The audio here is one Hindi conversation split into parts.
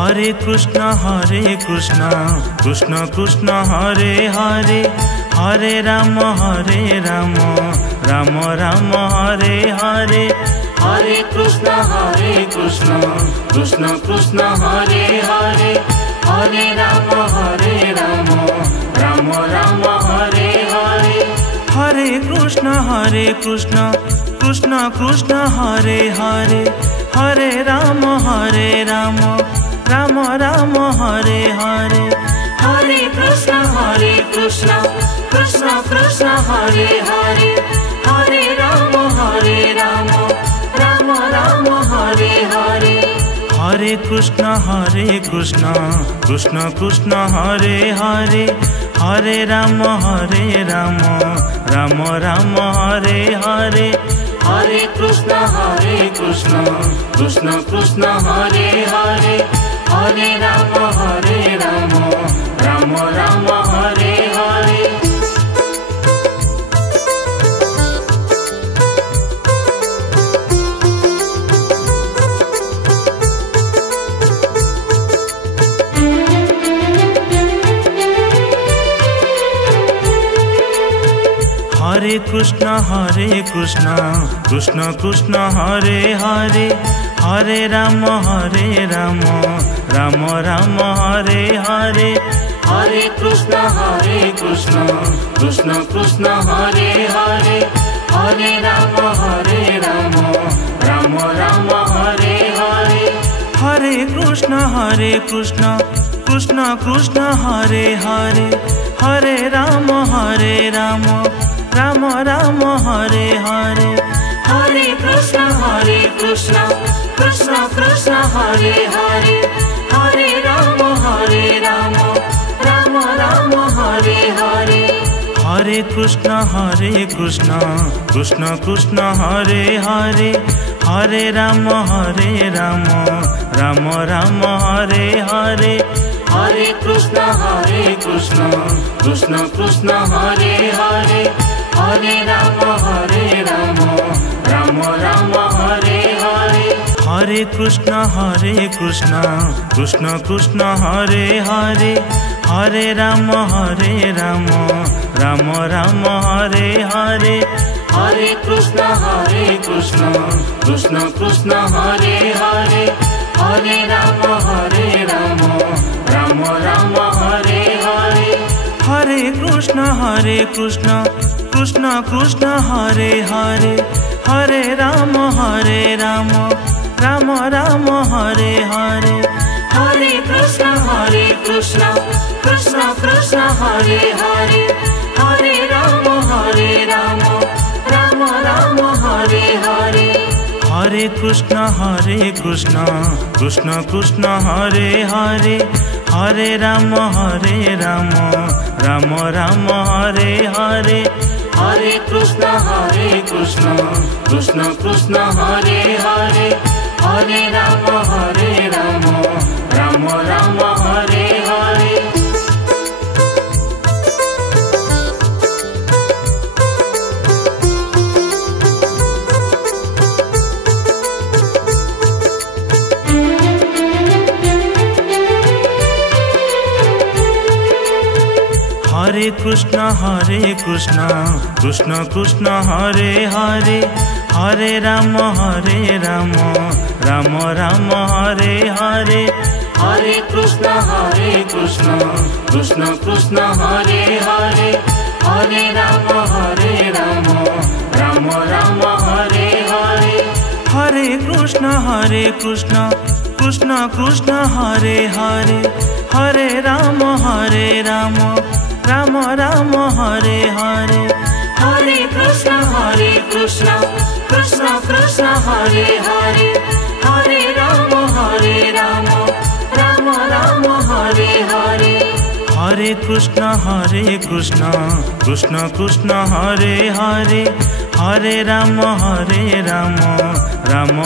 Hare Krishna Krishna Krishna Hare Hare Hare Ram Ram Ram Hare Hare Hare Krishna Krishna Krishna Hare Hare Hare Ram Ram Ram Hare Hare Hare Krishna Krishna Krishna Hare Hare Hare Ram Ram Ram Hare Hare Hare Krishna Krishna Krishna Hare Hare Hare Ram Ram Hare Hare Hare Krishna Krishna Krishna Hare Hare Hare Ram Ram Hare Hare Hare Krishna Krishna Krishna Hare Hare Hare Ram Ram Hare Hare Hare Krishna Krishna Krishna Hare Hare Hare Ram Ram Hare Hare Hare Krishna Krishna Krishna Hare Hare Hare Ram Ram Hare Hare Hare Krishna Krishna Krishna Hare Hare Hare Ram Ram Hare Hare Hare Krishna Krishna Krishna Hare Hare Hare Ram Ram Hare Hare Hare Krishna Krishna Krishna Hare Hare Hare Ram Ram Hare Hare Hare Krishna Krishna Krishna Hare Hare Hare Ram Ram Hare Hare Hare Krishna Krishna Krishna Hare Hare Hare Ram Ram Hare Hare Hare Krishna Krishna Krishna Hare Hare Hare Ram Ram Hare Hare Hare Krishna Krishna Krishna Hare Hare Hare Ram Ram Hare Hare Hare Krishna Krishna Krishna Hare Hare Hare Ram Ram Hare Hare Hare Krishna Krishna Krishna Hare Hare Hare Ram Ram Hare Hare Hare Krishna Krishna Krishna Hare Hare Hare Ram Ram Hare Hare Hare Krishna Krishna Krishna Hare Hare Hare Ram Ram Hare Hare Hare Krishna Krishna Krishna Hare Hare Hare Ram Ram Hare Hare Hare Krishna Krishna Krishna Hare Hare Hare Ram Ram Hare Hare Hare Krishna Krishna Krishna Hare Hare Hare Ram Ram Hare Hare Hare Krishna Krishna Krishna Hare Hare Hare Ram Ram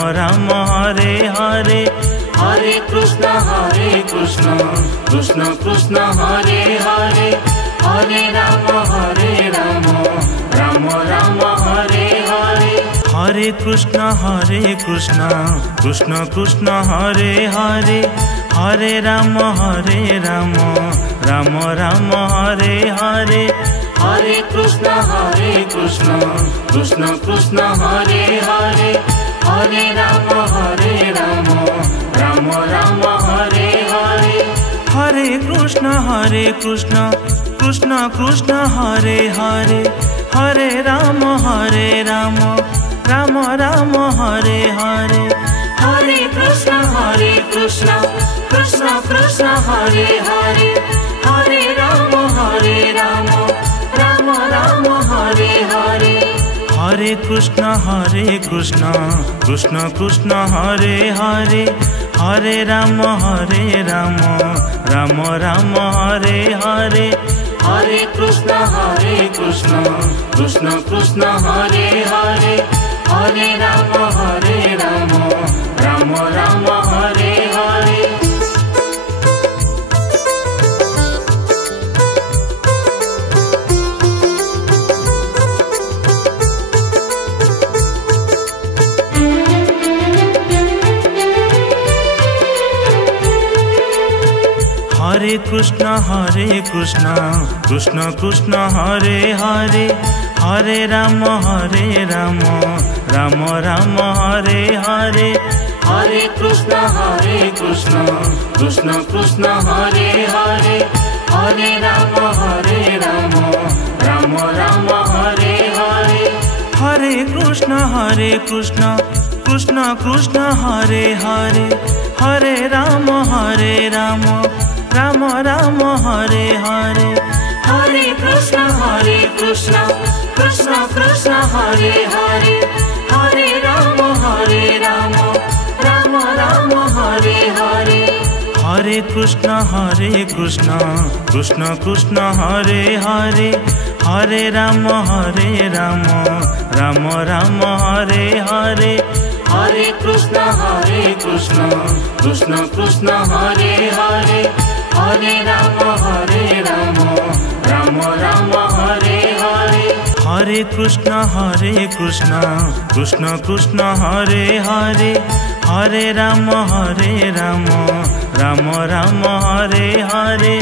Hare Hare Hare Krishna Krishna Krishna Hare Hare Hare Ram Ram Hare Hare Hare Krishna Krishna Krishna Hare Hare, Hare Ram Ram Ram Hare Hare. Hare Krishna Krishna Krishna Hare Hare, Hare Ram Ram Ram Hare Hare. Hare Krishna Krishna Krishna Hare Hare, Hare Ram Ram Ram Hare Hare. Hare Krishna Krishna Krishna Hare Hare, Hare Ram Ram Ram Hare Hare. Hare Krishna Krishna Krishna Hare Hare, Hare Ram Ram Ram Hare Hare. Hare Krishna Krishna Krishna Hare Hare, Hare Ram Ram Ram Hare Hare. Hare Krishna Krishna Krishna Hare Hare, Hare Ram Ram Ram Hare Hare. Hare Krishna Krishna Krishna Hare Hare, Hare Ram Ram Ram Hare Hare. Hare Krishna Krishna Krishna Hare Hare, Hare Ram Ram Ram Hare Hare. Hare Krishna Krishna Krishna Hare Hare, Hare Ram Ram Ram Hare Hare. Hare Krishna Krishna Krishna Hare Hare, Hare Ram Ram Ram Hare Hare. Hare Krishna Krishna Krishna Hare Hare, Hare Ram Ram Ram Hare Hare. Hare Krishna Krishna Krishna Hare Hare, Hare Ram Ram Ram Hare Hare. Hare Krishna Krishna Krishna Hare Hare, Hare Ram Ram Ram Hare Hare.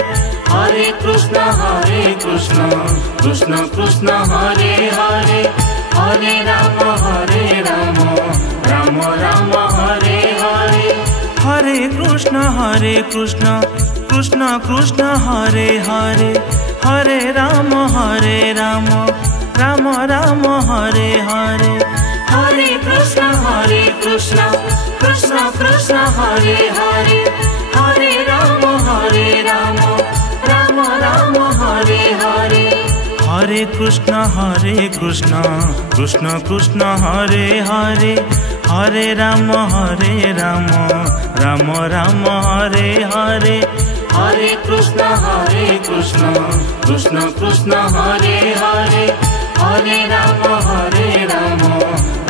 Hare Krishna Krishna Krishna Hare Hare, Hare Ram Ram Ram Hare Hare. Hare Krishna Krishna Krishna Hare Hare, Hare Ram Ram Ram Hare Hare. Hare Krishna Krishna Krishna Hare Hare, Hare Ram Ram Ram Hare Hare. Hare Krishna Krishna Krishna Hare Hare, Hare Ram Ram Ram Hare Hare. Hare Krishna Krishna Krishna Hare Hare, Hare Ram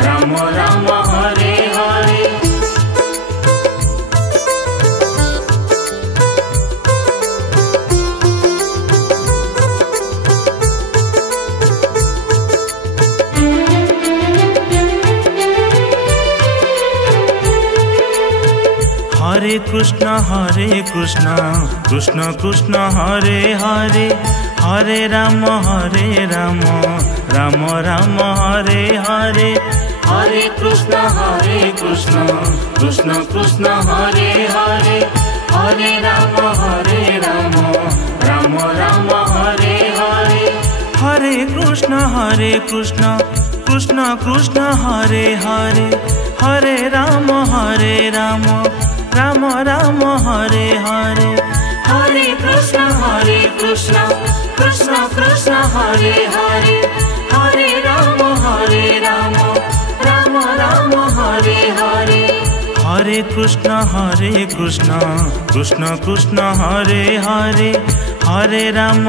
Ram Ram Hare Hare. Hare Krishna Krishna Krishna Hare Hare, Hare Ram Ram Ram Hare Hare. Hare Krishna Krishna Krishna Hare Hare, Hare Ram Ram Ram Hare Hare. Hare Krishna Krishna Krishna Hare Hare, Hare Ram Ram Ram Hare Hare. Hare Krishna Krishna Krishna Hare Hare, Hare Ram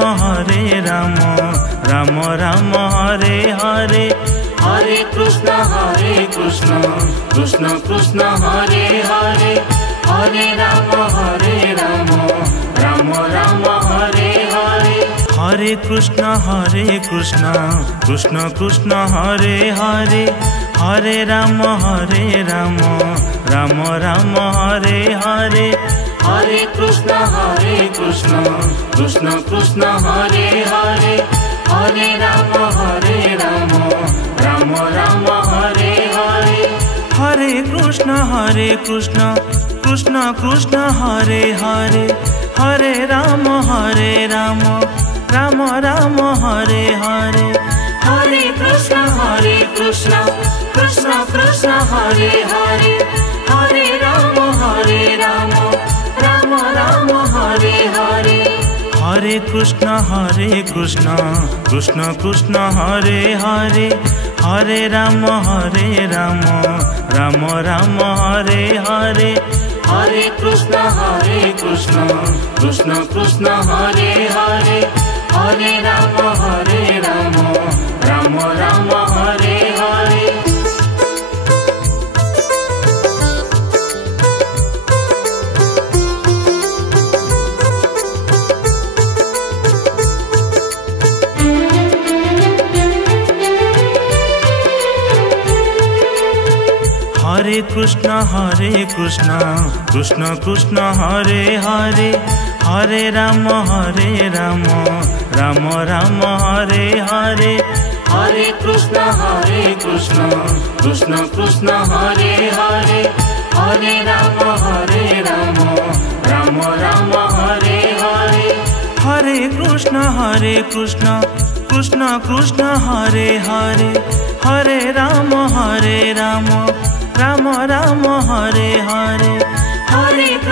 Ram Ram Hare Hare. Hare Krishna Krishna Krishna Hare Hare, Hare Ram Ram Ram Hare Hare. Hare Krishna Krishna Krishna Hare Hare, Hare Ram Ram Ram Hare Hare. Hare Krishna Krishna Krishna Hare Hare. Hare Ram Ram Ram Hare Hare. Hare Krishna Krishna Krishna Hare Hare. Hare Ram Ram Ram Hare Hare. Hare Krishna Krishna Krishna Hare Hare. Hare Ram Ram Hare Hare. Hare Krishna Krishna Krishna Hare Hare. Hare Ram Ram Ram Hare Hare. Hare Krishna Krishna Krishna Hare Hare. Hare Ram Ram Hare Hare. Hare Krishna Krishna Krishna Hare Hare. Hare Ram Ram Ram Hare Hare. Hare Krishna Krishna Krishna Hare Hare. Hare Ram Ram Hare Hare. Hare Krishna Krishna Krishna Hare Hare. Hare Ram Ram Ram Hare Hare. Hare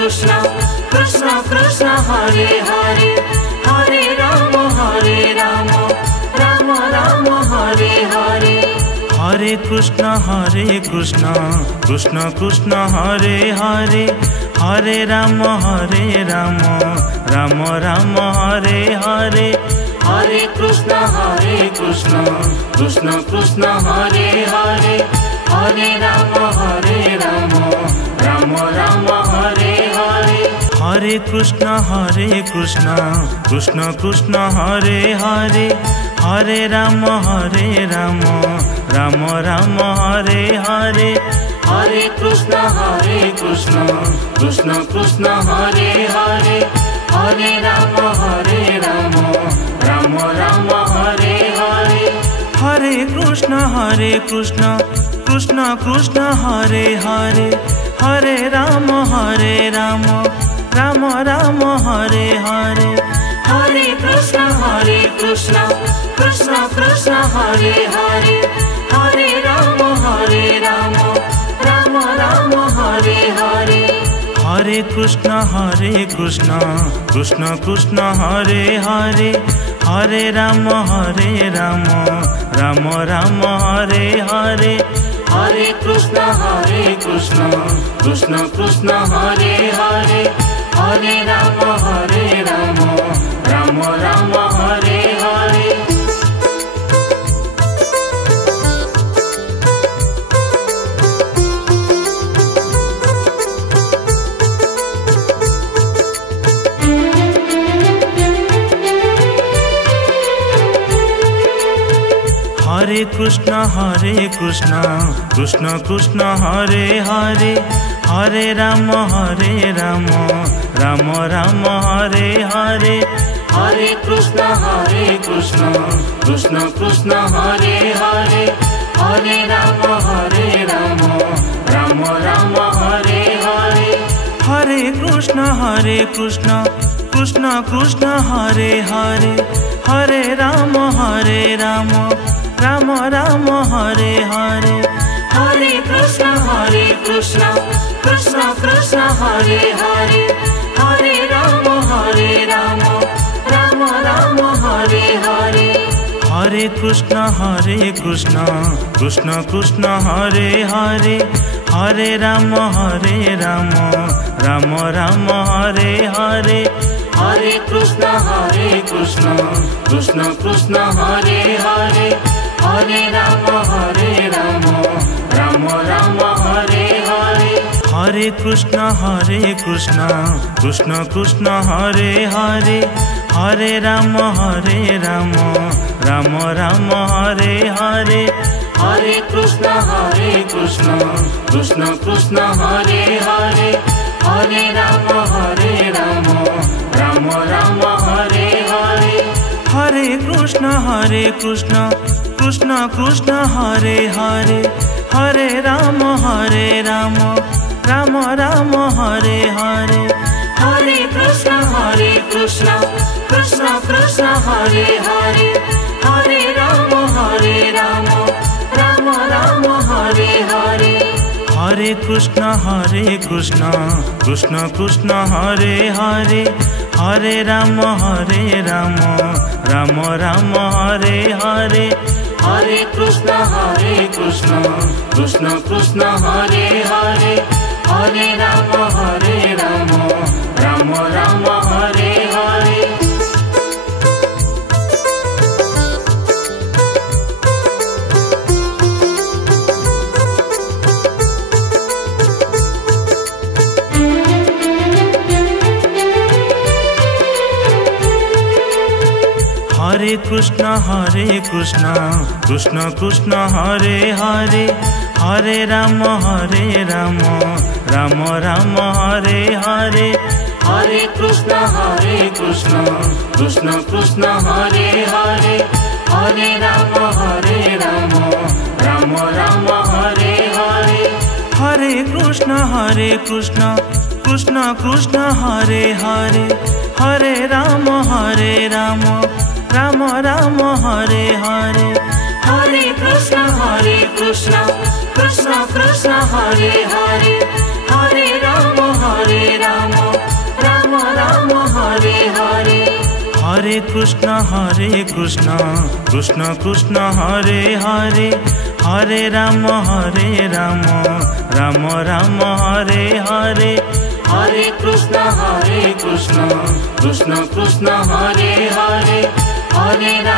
Krishna Krishna Krishna Hare Hare. Hare Ram Ram Hare Hare. Hare Krishna Krishna Krishna Hare Hare. Hare Ram Ram Ram Hare Hare. Hare Krishna Krishna Krishna Hare Hare. Hare Ram Ram Hare Hare. Hare Krishna Krishna Krishna Hare Hare. Hare Ram Ram Ram Hare Hare. Hare Krishna Krishna Krishna Hare Hare. Hare Ram Ram Hare Hare. Hare Krishna Krishna Krishna Hare Hare. Hare Ram Ram Ram Hare Hare. Hare Krishna Krishna Krishna Hare Hare. Hare Ram Ram Hare Hare. Hare Krishna Krishna Krishna Hare Hare. Hare Ram Ram Ram Hare Hare. Hare Krishna Krishna Krishna Hare Hare. Hare Ram Ram Hare Hare. Hare Krishna Krishna Krishna Hare Hare. Hare Ram Ram Ram Hare Hare. Hare Krishna Krishna Krishna Hare Hare. Hare Ram Ram Hare Hare. Hare Krishna Krishna Krishna Hare Hare. Hare Ram Ram Ram Hare Hare. Hare Krishna Krishna Krishna Hare Hare. Hare Ram Ram Hare Hare. Hare Krishna Krishna Krishna Hare Hare. Hare Ram Ram Ram Hare Hare. Hare Krishna Krishna Krishna Hare Hare. Hare Ram Ram Hare Hare. Hare Krishna Krishna Krishna Hare Hare. Hare Ram Ram Ram Hare Hare. Hare Krishna, Krishna Krishna, Hare Hare, Hare Rama, Rama Rama, Hare Hare. Hare Krishna, Krishna Krishna, Hare Hare, Hare Rama, Rama Rama, Hare Hare. Hare Krishna, Krishna Krishna, Hare Hare, Hare Rama, Rama Rama, Hare Hare. Hare Krishna, Krishna Krishna, Hare Hare, Hare Rama, Rama Rama, Hare Hare. Hare Krishna, Krishna Krishna, Hare Hare, Hare Rama, Rama Rama, Hare Hare. Hare Krishna, Krishna Krishna, Hare Hare, Hare Rama, Rama Rama, Hare Hare. Hare Krishna, Krishna Krishna, Hare Hare, Hare Rama, Rama Rama, Hare Hare. Hare Krishna, Krishna Krishna, Hare Hare, Hare Rama, Rama Rama, Hare Hare. Hare Krishna, Krishna Krishna, Hare Hare, Hare Rama, Rama Rama, Hare Hare. Hare Krishna, Krishna Krishna, Hare Hare, Hare Rama, Rama Rama, Hare Hare. Hare Krishna, Krishna Krishna, Hare Hare, Hare Rama,